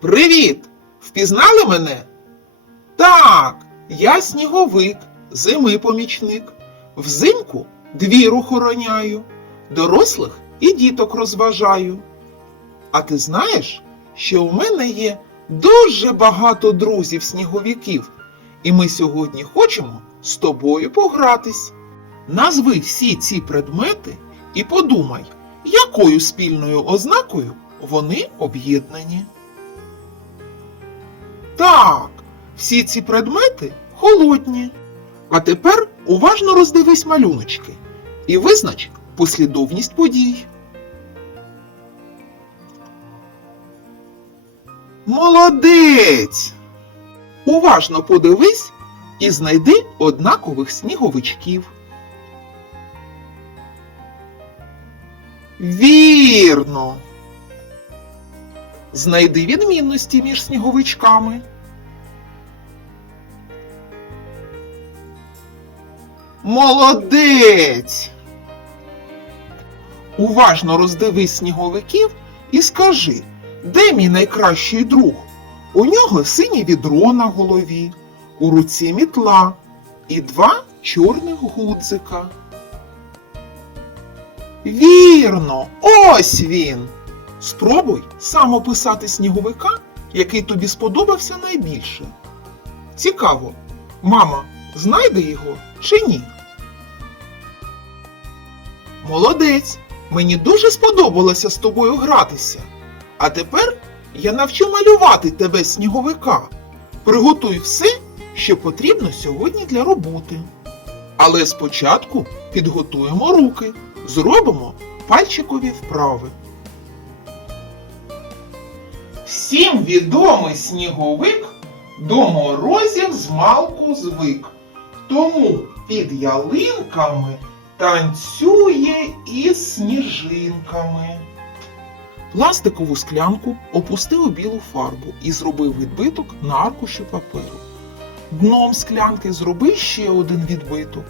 Привіт! Впізнали мене? Так, я сніговик, зими помічник. Взимку двір охороняю, дорослих і діток розважаю. А ти знаєш, що у мене є дуже багато друзів сніговиків, і ми сьогодні хочемо з тобою погратись. Назви всі ці предмети і подумай, якою спільною ознакою вони об'єднані. Так, всі ці предмети холодні. А тепер уважно роздивись малюночки і визнач послідовність подій. Молодець! Уважно подивись і знайди однакових сніговичків. Вірно. Знайди відмінності між сніговичками. Молодець! Уважно роздивись сніговиків і скажи, де мій найкращий друг? У нього синє відро на голові, у руці мітла і два чорних гудзика. Вірно, ось він. Спробуй сам описати сніговика, який тобі сподобався найбільше. Цікаво, мама знайде його чи ні? Молодець! Мені дуже сподобалося з тобою гратися. А тепер я навчу малювати тебе сніговика. Приготуй все, що потрібно сьогодні для роботи. Але спочатку підготуємо руки, зробимо пальчикові вправи. Всім відомий сніговик до морозів змалку звик. Тому під ялинками танцює із сніжинками. Пластикову склянку опустив у білу фарбу і зробив відбиток на аркуші паперу. Дном склянки зроби ще один відбиток.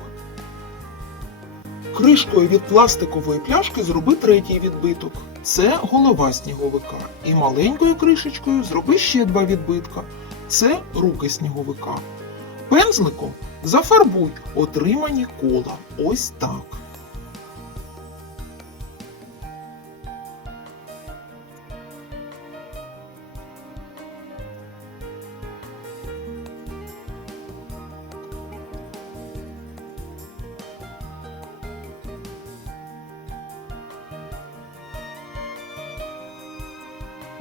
Кришкою від пластикової пляшки зроби третій відбиток. Це голова сніговика. І маленькою кришечкою зроби ще два відбитка. Це руки сніговика. Пензликом зафарбуй отримані кола. Ось так.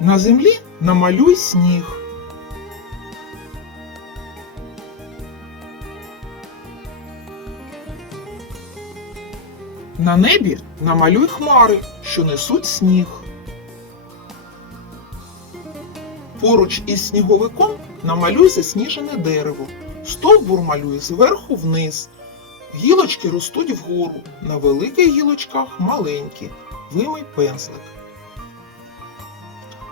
На землі намалюй сніг. На небі намалюй хмари, що несуть сніг. Поруч із сніговиком намалюй засніжене дерево. Стовбур малюй зверху вниз. Гілочки ростуть вгору. На великих гілочках маленькі. Вимий пензлик.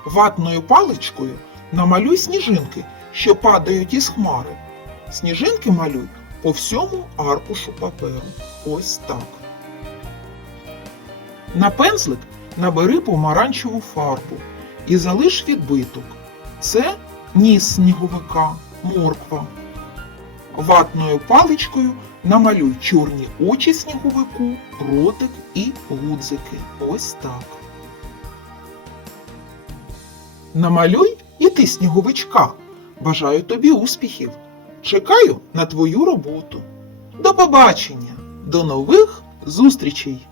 Ватною паличкою намалюй сніжинки, що падають із хмари. Сніжинки малюй по всьому аркушу паперу. Ось так. На пензлик набери помаранчеву фарбу і залиш відбиток. Це ніс сніговика, морква. Ватною паличкою намалюй чорні очі сніговику, ротик і гудзики. Ось так. Намалюй і ти сніговичка. Бажаю тобі успіхів. Чекаю на твою роботу. До побачення, до нових зустрічей!